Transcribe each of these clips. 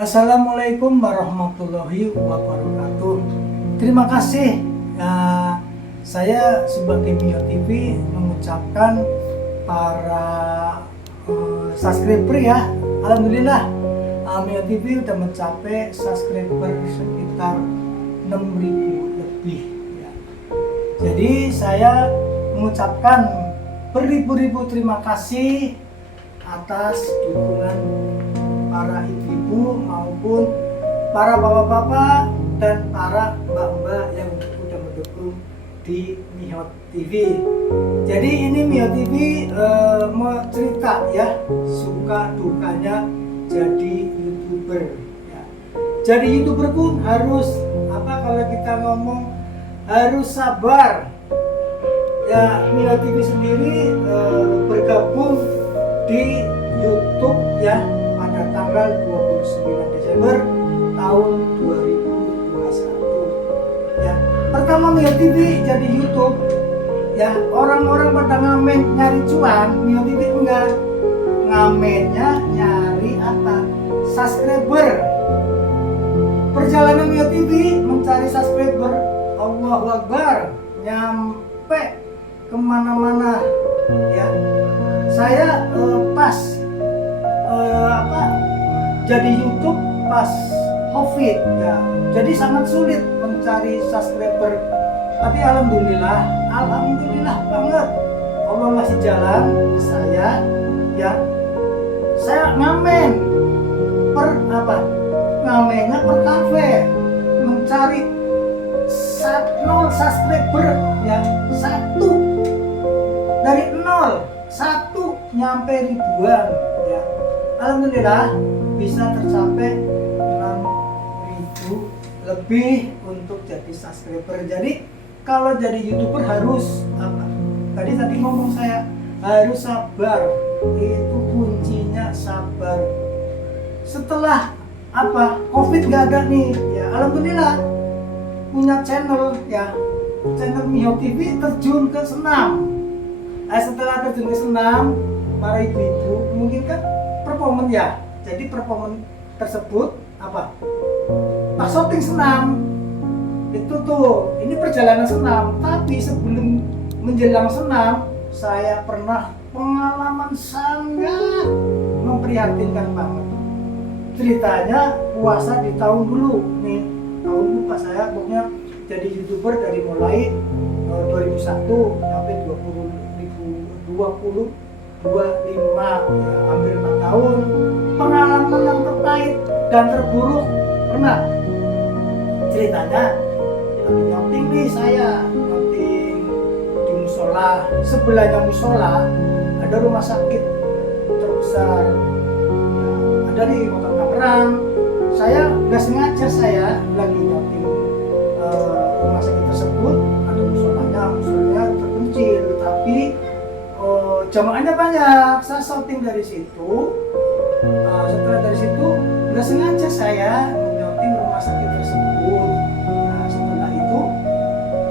Assalamualaikum warahmatullahi wabarakatuh. Terima kasih. Saya sebagai Mio TV mengucapkan para subscriber ya. Alhamdulillah Mio TV udah mencapai subscriber sekitar 6.000 lebih ya. Jadi saya mengucapkan beribu-ribu terima kasih atas dukungan para ibu-ibu maupun para bapak-bapak dan para mbak-mbak yang sudah mendukung di Mio TV. Jadi ini Mio TV mau cerita ya, suka dukanya jadi YouTuber ya. Jadi YouTuber pun harus kalau kita ngomong harus sabar ya. Mio TV sendiri bergabung di YouTube ya pada tanggal 29 Desember tahun 2021 ya. Pertama Mio TV jadi YouTube ya, orang-orang pada ngamen nyari cuan, Mio TV enggak, ngamennya nyari apa? Subscriber. Perjalanan Mio TV mencari subscriber, Allahu Akbar, nyampe kemana-mana ya. Saya pas jadi YouTube pas COVID ya, jadi sangat sulit mencari subscriber. Tapi alhamdulillah banget, Allah masih jalan ke saya ya. Saya ngamennya per kafe, mencari 0 subscriber ya, 1 dari 0 1 nyampe ribuan ya. Alhamdulillah bisa tercapai 6.000 lebih untuk jadi subscriber. Jadi kalau jadi YouTuber harus Tadi ngomong saya harus sabar. Itu kuncinya sabar. Setelah COVID gak ada nih ya, alhamdulillah punya channel ya, channel Mio TV terjun ke senam. Setelah terjun ke senam, para ibu-ibu mungkin kan performan ya. Jadi performan tersebut pas syuting senam itu tuh, ini perjalanan senam. Tapi sebelum menjelang senam, saya pernah pengalaman sangat memprihatinkan banget. Ceritanya puasa di tahun dulu nih, tahun lupa saya pokoknya jadi YouTuber dari mulai 2001 sampai 2025 ya, hampir 4 tahun. Pengalaman yang terpahit dan terburuk pernah. Ceritanya lagi nyonting nih, saya nyonting di musola. Sebelahnya musola ada rumah sakit terbesar ya, ada di Kota Tangerang. Saya nggak sengaja, saya lagi nyonting rumah sakit tersebut, ada musolanya terpencil tapi jamaahnya banyak. Saya shooting dari situ. Setelah dari situ nggak sengaja saya menyouting rumah sakit tersebut. Setelah itu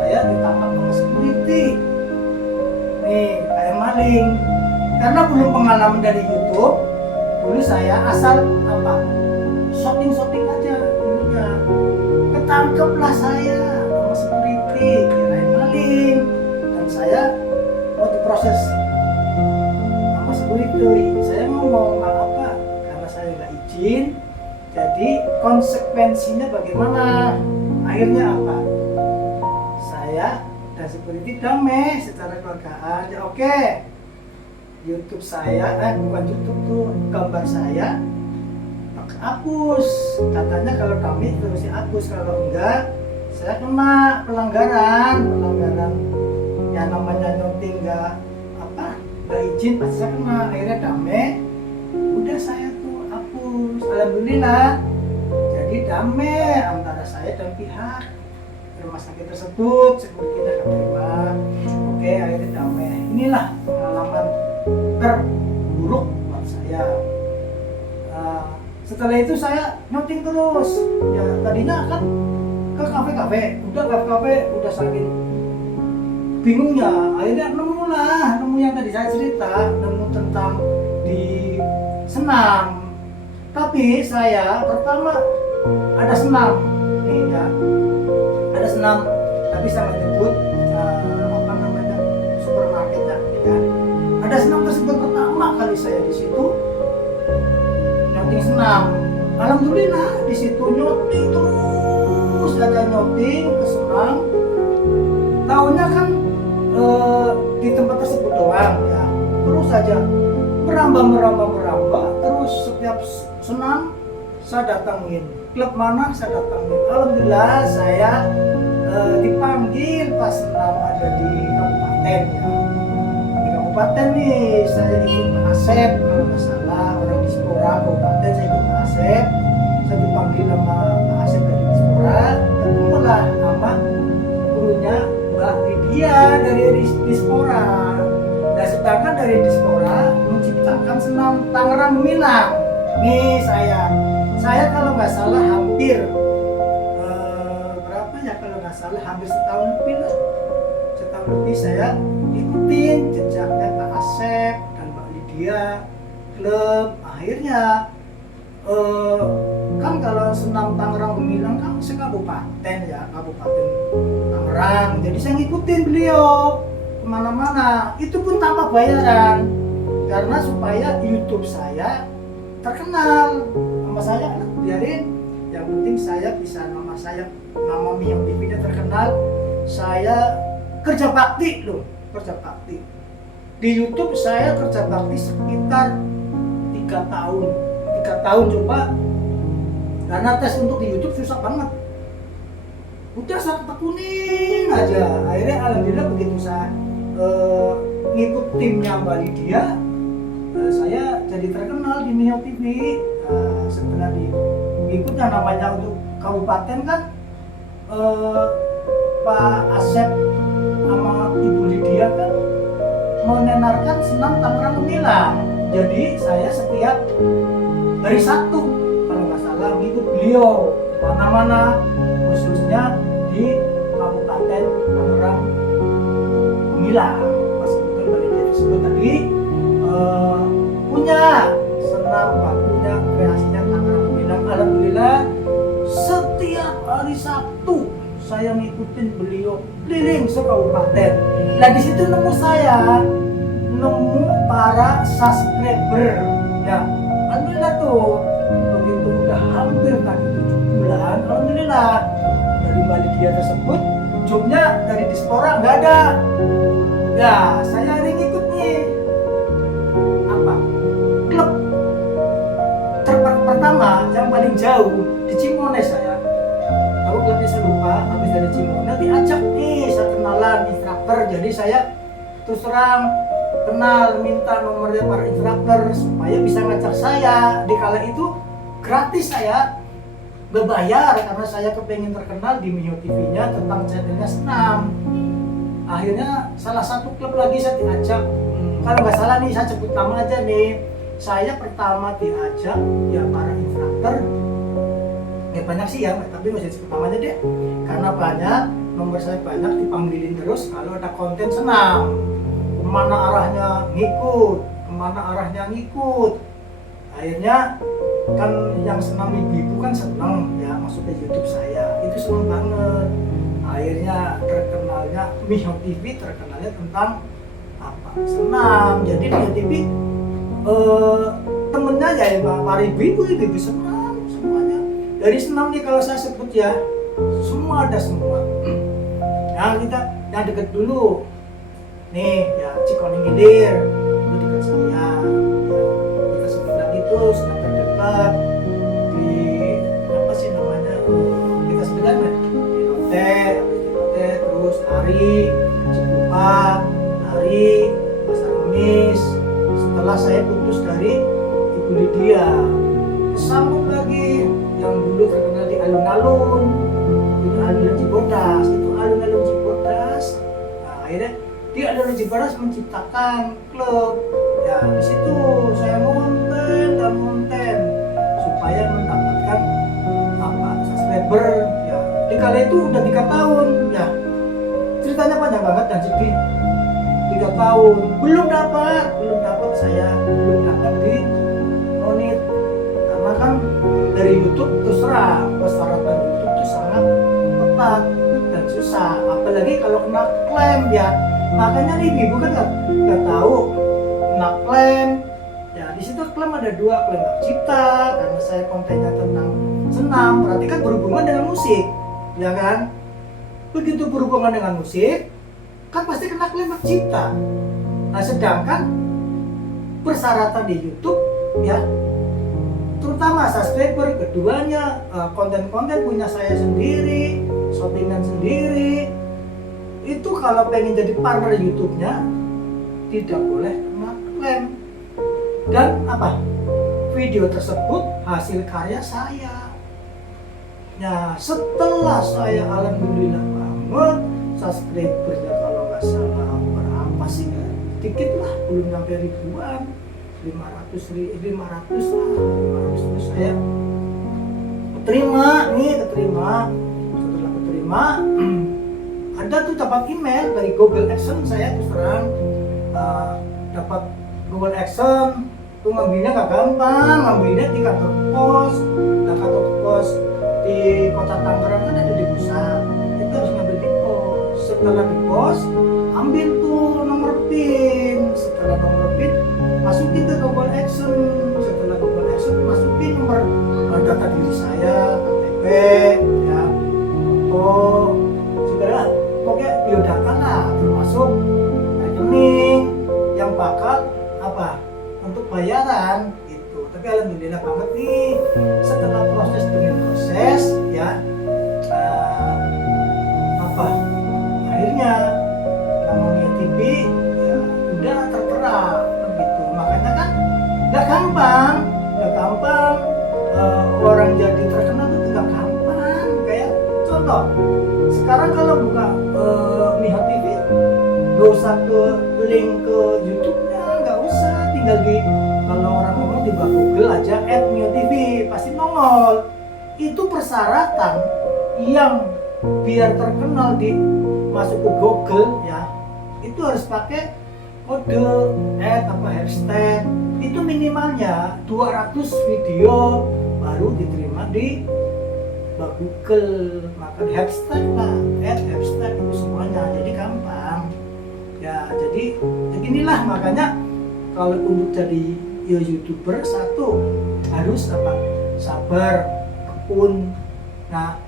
saya ditangkap sama security nih kayak maling. Karena belum pengalaman dari YouTube, dulu saya asal shooting aja dulunya. Ketangkeplah saya sama security kirain maling, dan saya mau diproses sama security. Saya mau karena saya nggak izin. Jadi konsekuensinya bagaimana? Akhirnya saya dan security damai secara keluargaan ya. Oke, YouTube saya bukan YouTube tuh, gambar saya hapus. Katanya kalau damai terus dihapus, kalau enggak saya kena pelanggaran ya, namanya nyonting nggak izin pasti saya kena. Akhirnya damai, udah saya tuh hapus. Alhamdulillah jadi damai antara saya dan pihak rumah sakit tersebut. Security-nya nggak terima. Oke, akhirnya damai. Inilah pengalaman terburuk buat saya. Setelah itu saya nyonting terus ya. Tadinya kan ke kafe udah saking bingungnya, akhirnya nemu yang tadi saya cerita, nemu tentang di senam Tapi saya pertama ada senam nih ya, ada senam, tapi saya menyebut apa namanya supermarketnya ya. Ada senam tersebut pertama kali saya di situ nyonting senam. Alhamdulillah di situ nyonting terus aja nyonting ke senam. Tahunya kan di tempat tersebut doang ya, terus saja merambah terus setiap senam saya datangin, klub mana saya datangin. Alhamdulillah saya dipanggil pas senam ada di kabupaten ya. Di kabupaten nih saya ikut Pak Asep kalau nggak salah, orang Dispora kabupaten, saya ikut Pak Asep. Saya dipanggil sama Pak Asep dari Dispora, ketemulah sama gurunya Mbak Lydia dari Dispora. Dan sedangkan dari Dispora menciptakan senam Tangerang Gemilang. Nih saya kalau nggak salah hampir berapa ya, kalau nggak salah hampir setahun lebih saya ikutin jejaknya Pak Asep dan Mbak Lydia, klub. Akhirnya kan kalau senam Tangerang Gemilang kan sekabupaten ya, Kabupaten Tangerang. Jadi saya ngikutin beliau kemana-mana, itu pun tanpa bayaran, karena supaya YouTube saya terkenal. Nama saya biarin, yang penting saya bisa nama Miyong TV-nya terkenal. Saya kerja bakti loh, kerja bakti di YouTube. Saya kerja bakti sekitar 3 tahun coba, karena tes untuk di YouTube susah banget. Udah saya tekunin aja, akhirnya alhamdulillah begitu saya ngikut timnya Mbak Lydia, saya jadi terkenal di Miyong TV. Setelah diikut yang namanya untuk kabupaten kan, Pak Asep sama Ibu Lydia kan menenarkan senam Tangerang Gemilang. Jadi saya setiap hari Sabtu kalau nggak salah ngikut beliau mana-mana, khususnya di Kabupaten Tangerang Gemilang. Pas kebetulan Mbak Lydia tersebut tadi punya senam, punya kreasinya Tangerang Gemilang. Alhamdulillah setiap hari Sabtu saya ngikutin beliau keliling sekabupaten. Nah di situ nemu para subscriber ya. Alhamdulillah tuh begitu udah hampir tadi 7 bulan, alhamdulillah dari Mbak Lydia tersebut jobnya dari Dispora nggak ada. Ya saya hari ngikut nih apa klub pertama yang paling jauh di Cimones. Saya tahu klubnya, saya lupa. Habis dari Cimones diajak nih saya kenalan instruktur. Jadi saya terus terang kenal, minta nomornya para instruktur supaya bisa ngajar saya. Di kala itu gratis, saya berbayar karena saya kepengen terkenal di Miyong TV-nya tentang channelnya senam. Akhirnya salah satu klub lagi saya diajak, kalau nggak salah nih saya sebut nama aja nih, saya pertama diajak ya para instruktur. Ya banyak sih ya, tapi nggak usah sebut namanya deh, karena banyak, nomor saya banyak, dipanggilin terus kalau ada konten senam. Kemana arahnya ngikut. Akhirnya kan yang senam ibu-ibu kan senang ya, maksudnya YouTube saya itu senang banget. Akhirnya terkenalnya Miyong TV, terkenalnya tentang apa, senam. Jadi Miyong TV temennya ya para ibu-ibu senam semuanya. Dari senam nih kalau saya sebut ya, semua ada semua. Nah kita yang deket dulu nih ya, Cikoning Ilir itu dekat saya ya. Kita sebut lagi tuh senam terdekat di apa sih namanya, kita sebutkan di Lote, terus Ari, Cikupa, Ari, Pasar Kemis. Setelah saya putus dari Ibu Lydia, sambung lagi yang dulu terkenal di alun-alun, di alun-alun Cibodas. Itu alun-alun Cibodas. Nah, akhirnya di alun-alun Cibodas menciptakan klub. Ya di situ saya monten supaya mendapatkan apa, subscriber. Ya di kala itu udah 3 tahun ya. Ceritanya panjang banget dan sedih. 3 tahun belum dapat di Nonit karena kan dari YouTube terus terang persyaratan YouTube itu sangat ketat dan susah, apalagi kalau kena klaim ya. Makanya nih ibu kan nggak tahu kena klaim ya. Di situ klaim ada 2, klaim hak cipta karena saya kontennya tentang senam, berarti kan berhubungan dengan musik ya kan. Begitu berhubungan dengan musik kan pasti kena klaim hak cipta. Nah sedangkan persyaratan di YouTube ya, terutama subscriber, keduanya konten-konten punya saya sendiri, shootingan sendiri, itu kalau pengen jadi partner YouTube-nya tidak boleh kena klaim. Dan apa, video tersebut hasil karya saya. Nah setelah saya alhamdulillah banget, subscribernya kalau nggak salah berapa sih ya, dikit lah, belum sampai ribuan, 500 lah, 500 terus saya keterima. Setelah keterima ada tuh dapat email dari Google AdSense. Saya terus terang dapat Google AdSense tuh, ngambilnya gak gampang, ngambilnya di kantor pos. Nah kantor pos di kota Tangerang kan ada di pusat, itu harus ngambil di pos. Setelah di pos ambil tuh nomor PIN, setelah nomor PIN masukin ke Google AdSense, setelah Google AdSense masukin nomor data diri saya, KTP ya, foto, segala pokoknya biodata lah, termasuk rekening yang bakal apa untuk bayaran gitu. Tapi alhamdulillah banget nih, setelah proses demi proses ya akhirnya namanya TV ya udah tertera begitu. Makanya kan nggak gampang orang jadi terkenal itu nggak gampang. Kayak contoh sekarang kalau buka Mihot TV nggak usah ke link ke YouTube-nya, nggak usah, tinggal di, kalau orang ngomong di Google aja Mihot TV pasti nongol. Itu persyaratan yang biar terkenal di masuk ke Google ya, itu harus pakai kode hashtag. Itu minimalnya 200 video baru diterima di Google. Maka di hashtag lah, hashtag itu semuanya, jadi gampang ya. Jadi beginilah, makanya kalau untuk jadi YouTuber satu harus sabar, tekun. Nah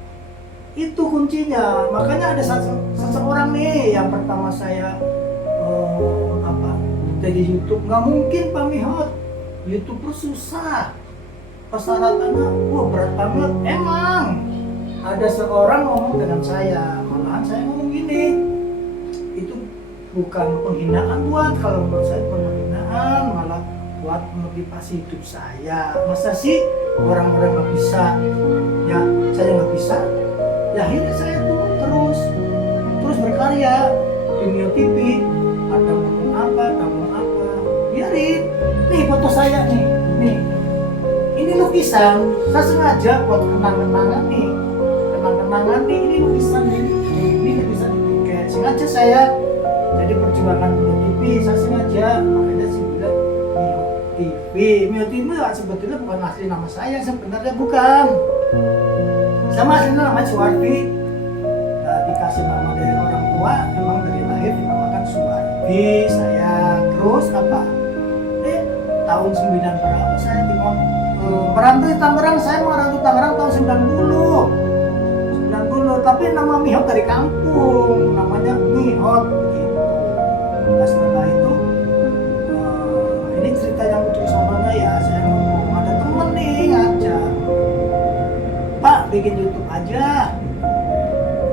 itu kuncinya. Makanya ada seseorang nih yang pertama saya jadi YouTube, nggak mungkin Pak Mihot, YouTuber susah, persyaratannya berat banget. Emang ada seorang ngomong dengan saya, malahan saya ngomong gini, itu bukan penghinaan kalau menurut saya penghinaan, malah buat motivasi hidup saya. Masa sih orang-orang nggak bisa ya, saya nggak bisa ya. Akhirnya saya tuh terus berkarya di Mihot TV. Ada ngomong apa, biarin. Nih foto saya nih, ini lukisan, saya sengaja buat kenang-kenangan nih, ini lukisan ini lukisan di tiket. Sengaja saya, jadi perjuangan Mihot TV, saya sengaja, makanya saya bilang Mihot TV sebetulnya bukan asli nama saya, sebenarnya bukan. Sama aslinya namanya Suwardi, dikasih nama dari orang tua, memang dari lahir dinamakan Suwardi saya. Terus tahun 9 berapa saya merantau di Tangerang. Saya merantau Tangerang tahun 90, tapi nama Mihot dari kampung, namanya Mihot gitu. Nah setelah itu ini cerita yang utuh samanya ya, saya ngomong ada temen nih ngajak, Pak bikin YouTube aja,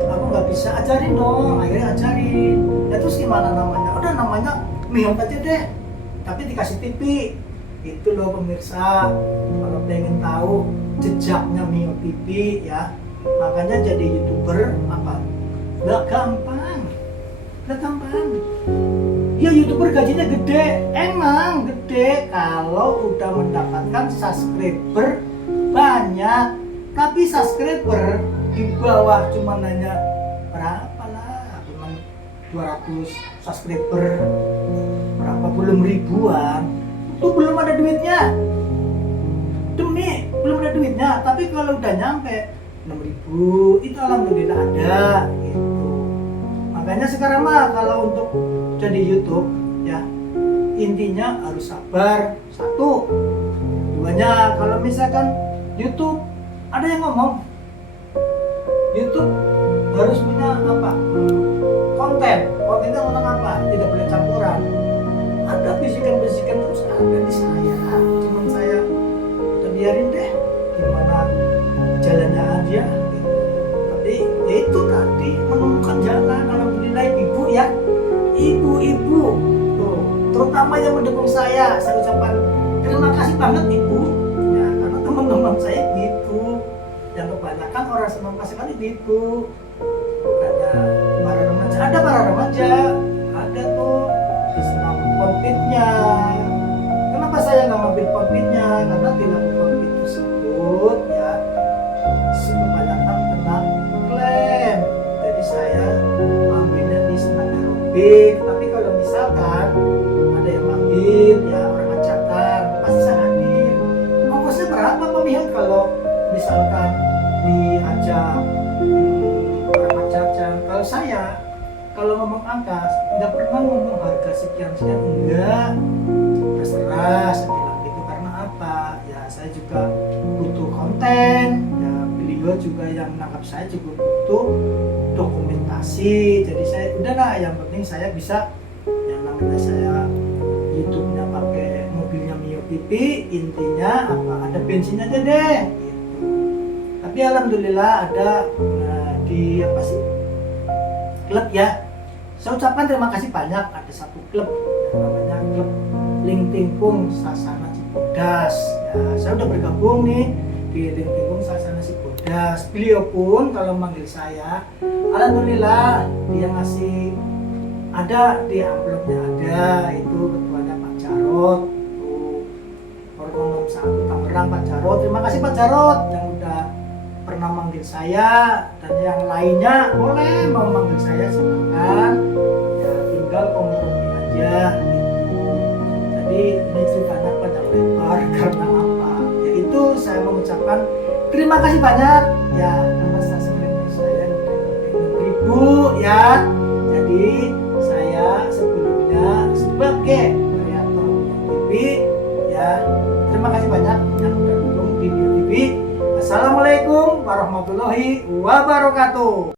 aku nggak bisa, ajarin dong. Akhirnya ajarin ya. Terus gimana namanya? Udah namanya Mihot aja deh, tapi dikasih TV. Itu loh pemirsa, kalau pengen tahu jejaknya Mihot TV ya, makanya jadi YouTuber nggak gampang ya. YouTuber gajinya gede, emang gede kalau udah mendapatkan subscriber banyak. Tapi subscriber di bawah cuma nanya berapa lah, cuma 200 subscriber, berapa belum ribuan, itu belum ada duitnya. Demi belum ada duitnya, tapi kalau udah nyampe 6.000 itu alhamdulillah ada gitu. Makanya sekarang mah kalau untuk jadi YouTube ya, intinya harus sabar, satu. Duanya, kalau misalkan YouTube ada yang ngomong YouTube harus punya apa, kontennya tentang apa, tidak boleh campuran. Ada bisikan-bisikan terus ada di saya, cuman saya udah biarin deh gimana jalannya aja gitu. Tapi ya itu tadi, menemukan jalan. Alhamdulillah ibu ya, ibu-ibu tuh, terutama yang mendukung saya ucapkan terima kasih banget ibu ya, karena teman-teman saya gitu yang kebanyakan orang senang kasih kali gitu. Bukannya para remaja, ada para remaja, ada tuh di senam konfitnya. Kenapa saya nggak ngambil konfitnya? Karena di dalam konfit tersebut ya kebanyakan kena klaim. Jadi saya ambilnya di senam aerobik. Tapi kalau misalkan ada yang manggil ya, orang ajakan, pasti saya hadir. Ongkosnya berapa pemihak kalau misalkan diajak orang ajakan? Kalau saya kalau ngomong angka nggak pernah ngomong harga sekian enggak, terserah saya bilang gitu. Karena apa ya, saya juga butuh konten ya, beliau juga yang menangkap saya juga butuh dokumentasi. Jadi saya udahlah, yang penting saya bisa, yang namanya saya YouTube-nya pakai mobilnya Mio TV, intinya apa, ada bensinnya aja deh gitu. Tapi alhamdulillah ada di apa sih, klub ya. Saya ucapkan terima kasih banyak, ada satu klub namanya klub Lingtingkung Sasana Cibodas ya. Saya udah bergabung nih di Lingtingkung Sasana Cibodas. Beliau pun kalau manggil saya, alhamdulillah dia ngasih, ada di amplopnya ada itu ketuanya Pak Jarot tuh, Ormonom 1 Tangerang, Pak Jarot. Terima kasih Pak Jarot yang udah pernah manggil saya, dan yang lainnya boleh mau manggil saya silakan ya, tinggal kompromi aja gitu. Jadi ini ceritanya panjang lebar karena apa, yaitu saya mengucapkan terima kasih banyak ya atas subscriber saya udah 6.000 ya. Jadi saya sebelumnya sebagai kreator TV ya, terima kasih banyak yang udah dukung di Mio TV. Assalamualaikum warahmatullahi wabarakatuh.